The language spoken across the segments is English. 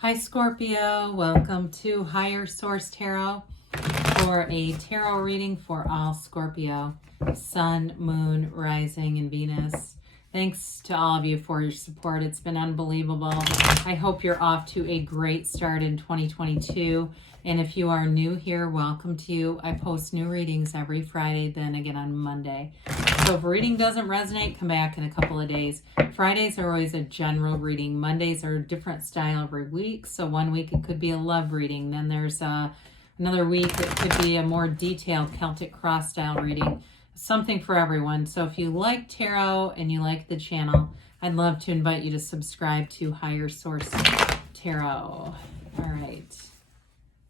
Hi Scorpio, welcome to Higher Source Tarot for a tarot reading for all Scorpio, Sun, Moon, Rising, and Venus. Thanks to all of you for your support. It's been unbelievable. I hope you're off to a great start in 2022. And if you are new here, welcome to you. I post new readings every Friday, then again on Monday. So if a reading doesn't resonate, come back in a couple of days. Fridays are always a general reading. Mondays are a different style every week. So one week it could be a love reading. Then there's another week it could be a more detailed Celtic cross style reading. Something for everyone. So if you like tarot and you like the channel, I'd love to invite you to subscribe to Higher Source Tarot. All right.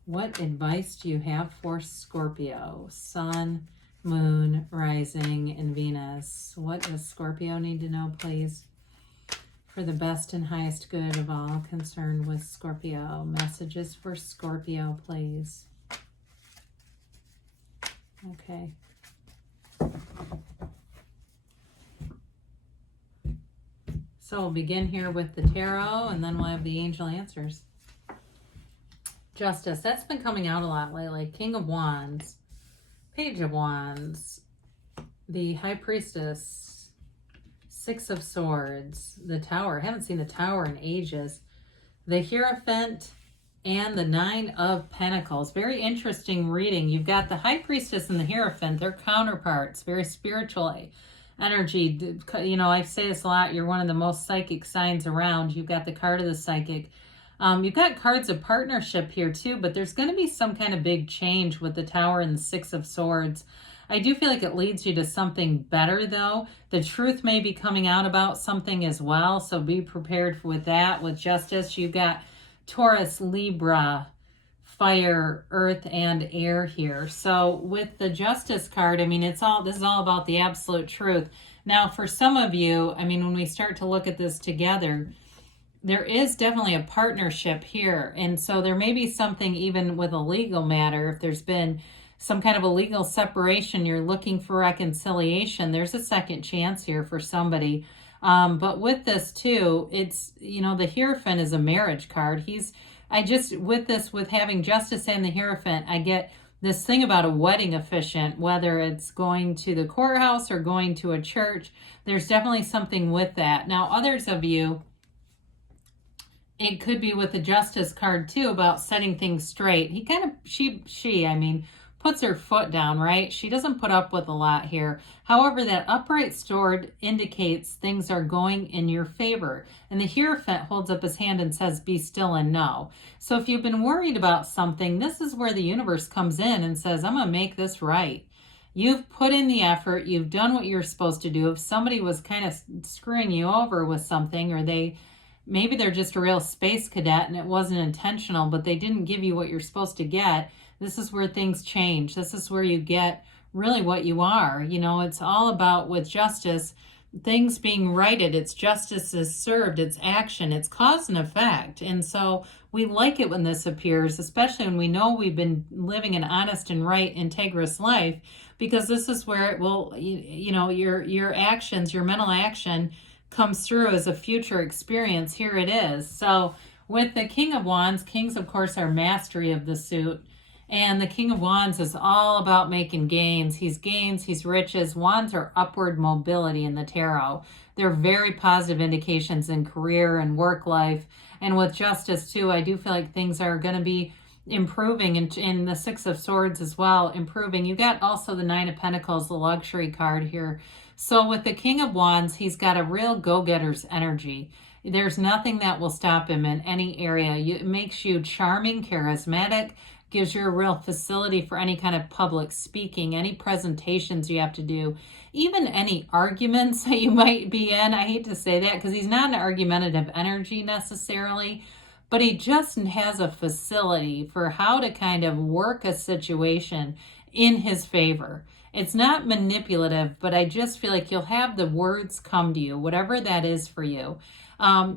What advice do you have for Scorpio? Sun, Moon, Rising, and Venus. What does Scorpio need to know, please? For the best and highest good of all concerned with Scorpio. Messages for Scorpio, please. Okay. So we'll begin here with the tarot, and then we'll have the angel answers. Justice, that's been coming out a lot lately. King of Wands, Page of Wands, the High Priestess, Six of Swords, the Tower. I haven't seen the Tower in ages. The Hierophant and the Nine of Pentacles. Very interesting reading. You've got the High Priestess and the Hierophant. They're counterparts, very spiritual energy. You know, I say this a lot. You're one of the most psychic signs around. You've got the card of the psychic. You've got cards of partnership here too, but there's going to be some kind of big change with the Tower and the Six of Swords. I do feel like it leads you to something better though. The truth may be coming out about something as well, so be prepared with that. With Justice, you've got Taurus, Libra, fire, earth, and air here. So with the Justice card, I mean, this is all about the absolute truth. Now, for some of you, I mean, when we start to look at this together, there is definitely a partnership here. And so there may be something even with a legal matter. If there's been some kind of a legal separation, you're looking for reconciliation, there's a second chance here for somebody. But with this too, it's, you know, the Hierophant is a marriage card. With having Justice and the Hierophant, I get this thing about a wedding officiant, whether it's going to the courthouse or going to a church. There's definitely something with that. Now, others of you, it could be with the Justice card too, about setting things straight. She puts her foot down, right? She doesn't put up with a lot here. However, that upright sword indicates things are going in your favor. And the Hierophant holds up his hand and says, be still and know. So if you've been worried about something, this is where the universe comes in and says, I'm going to make this right. You've put in the effort. You've done what you're supposed to do. If somebody was kind of screwing you over with something, or maybe they're just a real space cadet and it wasn't intentional, but they didn't give you what you're supposed to get. This is where things change. This is where you get really what you are. You know, it's all about, with Justice, things being righted. It's justice is served. It's action. It's cause and effect. And so we like it when this appears, especially when we know we've been living an honest and right, integrous life, because this is where it will, you know, your actions, your mental action comes through as a future experience. Here it is. So with the King of Wands, kings, of course, are mastery of the suit. And the King of Wands is all about making gains. He's riches. Wands are upward mobility in the tarot. They're very positive indications in career and work life. And with Justice too, I do feel like things are going to be improving, in the Six of Swords as well, improving. You got also the Nine of Pentacles, the luxury card here. So with the King of Wands, he's got a real go-getter's energy. There's nothing that will stop him in any area. It makes you charming, charismatic, gives you a real facility for any kind of public speaking, any presentations you have to do, even any arguments that you might be in. I hate to say that because he's not an argumentative energy necessarily, but he just has a facility for how to kind of work a situation in his favor. It's not manipulative, but I just feel like you'll have the words come to you, whatever that is for you.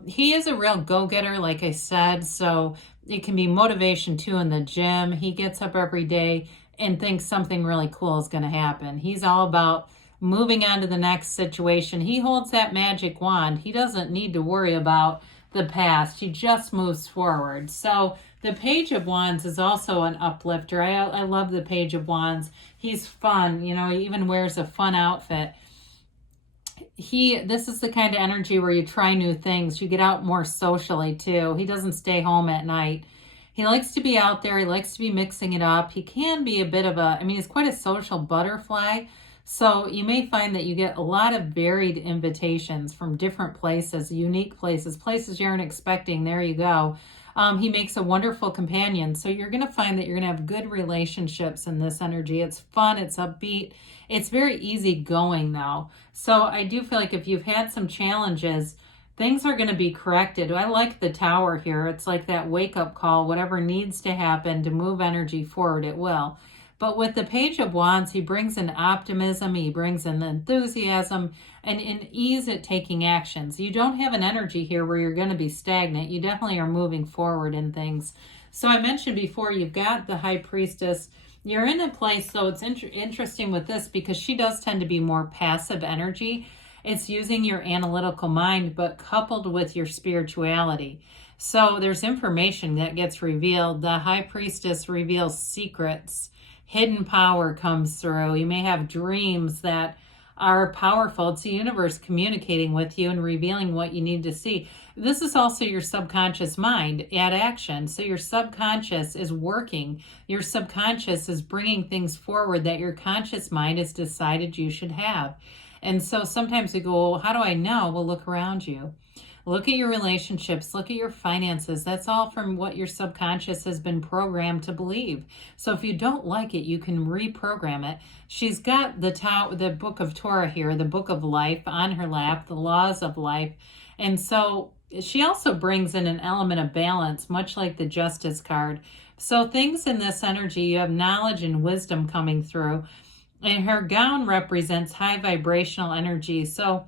He is a real go-getter, like I said, so it can be motivation too in the gym. He gets up every day and thinks something really cool is going to happen. He's all about moving on to the next situation. He holds that magic wand. He doesn't need to worry about the past. She just moves forward. So the Page of Wands is also an uplifter. I love the Page of Wands. He's fun. You know, he even wears a fun outfit. This is the kind of energy where you try new things. You get out more socially too. He doesn't stay home at night. He likes to be out there. He likes to be mixing it up. He can be a bit of he's quite a social butterfly. So you may find that you get a lot of varied invitations from different places, unique places, places you aren't expecting. There you go. He makes a wonderful companion. So you're going to find that you're going to have good relationships in this energy. It's fun. It's upbeat. It's very easygoing though. So I do feel like if you've had some challenges, things are going to be corrected. I like the Tower here. It's like that wake-up call. Whatever needs to happen to move energy forward, it will. But with the Page of Wands, he brings in optimism, he brings in enthusiasm, and an ease at taking actions. You don't have an energy here where you're going to be stagnant. You definitely are moving forward in things. So I mentioned before, you've got the High Priestess. You're in a place, so it's interesting with this because she does tend to be more passive energy. It's using your analytical mind, but coupled with your spirituality. So there's information that gets revealed. The High Priestess reveals secrets. Hidden power comes through. You may have dreams that are powerful. It's the universe communicating with you and revealing what you need to see. This is also your subconscious mind at action. So your subconscious is working. Your subconscious is bringing things forward that your conscious mind has decided you should have. And so sometimes we go, well, how do I know? Well, look around you. Look at your relationships. Look at your finances. That's all from what your subconscious has been programmed to believe. So if you don't like it, you can reprogram it. She's got the Book of Torah here, the Book of Life on her lap, the laws of life. And so she also brings in an element of balance, much like the Justice card. So things in this energy, you have knowledge and wisdom coming through. And her gown represents high vibrational energy. So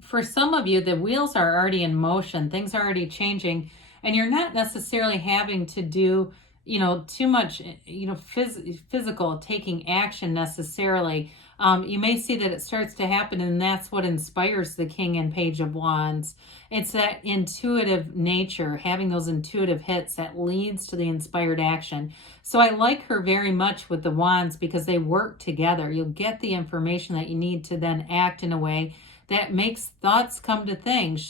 for some of you, the wheels are already in motion. Things are already changing. And you're not necessarily having to do, too much, physical taking action necessarily. You may see that it starts to happen, and that's what inspires the King and Page of Wands. It's that intuitive nature, having those intuitive hits that leads to the inspired action. So I like her very much with the Wands because they work together. You'll get the information that you need to then act in a way that makes thoughts come to things.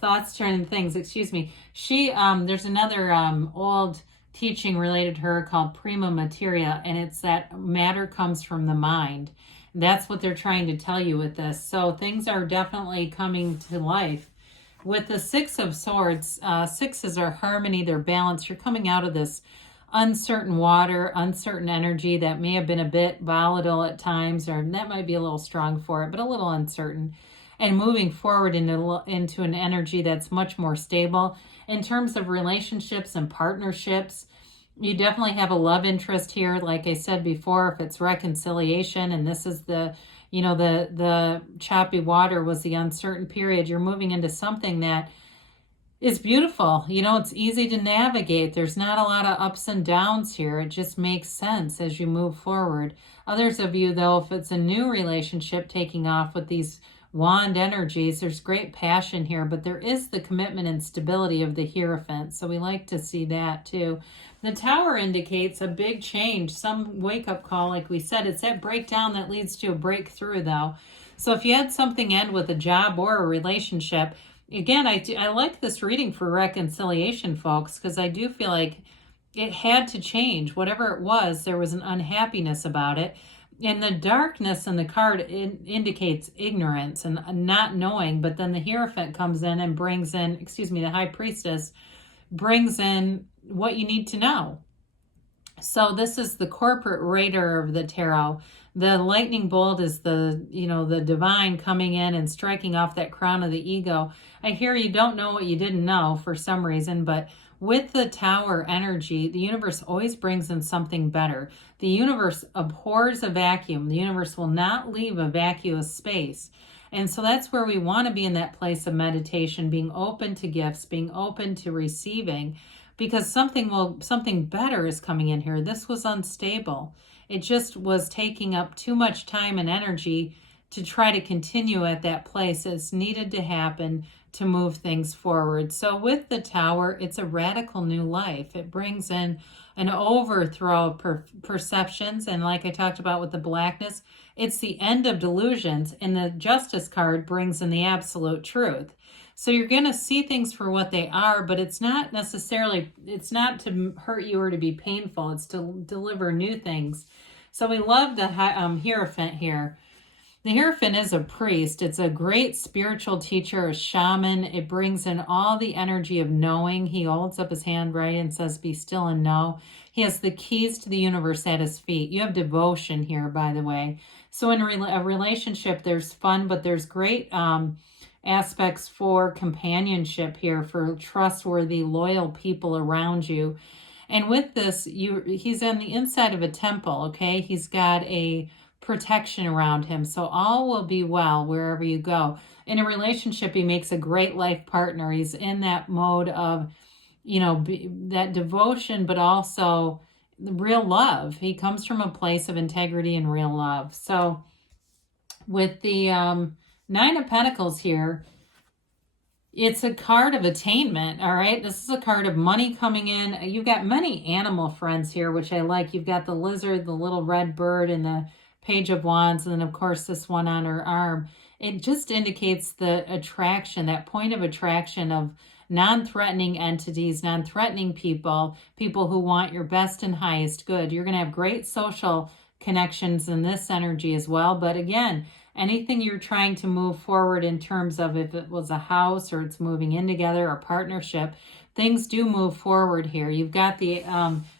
Thoughts turn into things, excuse me. There's another old teaching related to her called prima materia, and it's that matter comes from the mind. That's what they're trying to tell you with this. So things are definitely coming to life. With the Six of Swords, sixes are harmony, they're balance. You're coming out of this uncertain water, uncertain energy that may have been a bit volatile at times, or that might be a little strong for it, but a little uncertain, and moving forward into an energy that's much more stable. In terms of relationships and partnerships, you definitely have a love interest here. Like I said before, if it's reconciliation, and this is the choppy water was the uncertain period, you're moving into something that is beautiful. It's easy to navigate. There's not a lot of ups and downs here. It just makes sense as you move forward. Others of you, though, if it's a new relationship taking off with these wand energies, there's great passion here, but there is the commitment and stability of the Hierophant. So we like to see that too. The Tower indicates a big change, some wake-up call, like we said. It's that breakdown that leads to a breakthrough, though. So if you had something end with a job or a relationship, again, I like this reading for reconciliation, folks, because I do feel like it had to change. Whatever it was, there was an unhappiness about it. And the darkness in the card indicates ignorance and not knowing, but then the Hierophant comes in and brings in, the High Priestess brings in what you need to know. So this is the corporate raider of the tarot. The lightning bolt is the divine coming in and striking off that crown of the ego. I hear you don't know what you didn't know for some reason, but with the Tower energy, the universe always brings in something better. The universe abhors a vacuum. The universe will not leave a vacuous space. And so that's where we want to be, in that place of meditation, being open to gifts, being open to receiving, because something better is coming in here. This was unstable. It just was taking up too much time and energy to try to continue at that place. It's needed to happen to move things forward. So with the Tower, it's a radical new life. It brings in an overthrow of perceptions. And like I talked about with the Blackness, it's the end of delusions. And the Justice card brings in the absolute truth. So you're going to see things for what they are, but it's not necessarily, it's not to hurt you or to be painful. It's to deliver new things. So we love the Hierophant here. The Hierophant is a priest. It's a great spiritual teacher, a shaman. It brings in all the energy of knowing. He holds up his hand, right, and says, be still and know. He has the keys to the universe at his feet. You have devotion here, by the way. So in a relationship, there's fun, but there's great aspects for companionship here, for trustworthy, loyal people around you. And with this, he's on the inside of a temple, okay? He's got a protection around him. So all will be well wherever you go. In a relationship, he makes a great life partner. He's in that mode of, that devotion, but also real love. He comes from a place of integrity and real love. So with the Nine of Pentacles here, it's a card of attainment, all right? This is a card of money coming in. You've got many animal friends here, which I like. You've got the lizard, the little red bird, and the Page of Wands, and then, of course, this one on her arm. It just indicates the attraction, that point of attraction of non-threatening entities, non-threatening people, people who want your best and highest good. You're going to have great social connections in this energy as well. But again, anything you're trying to move forward in terms of if it was a house or it's moving in together or partnership, things do move forward here. You've got the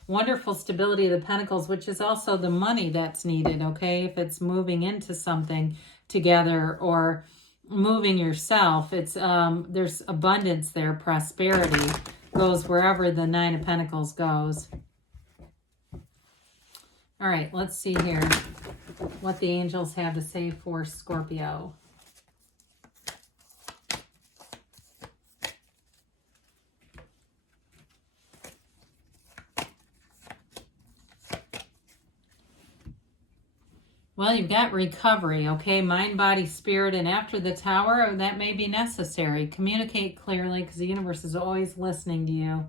wonderful stability of the Pentacles, which is also the money that's needed, okay? If it's moving into something together or moving yourself, it's there's abundance there, prosperity goes wherever the Nine of Pentacles goes. All right, let's see here what the angels have to say for Scorpio. Well, you've got recovery, okay? Mind, body, spirit, and after the Tower, that may be necessary. Communicate clearly because the universe is always listening to you.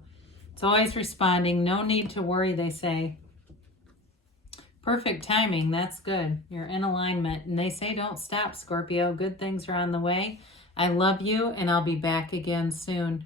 It's always responding. No need to worry, they say. Perfect timing. That's good. You're in alignment. And they say don't stop, Scorpio. Good things are on the way. I love you, and I'll be back again soon.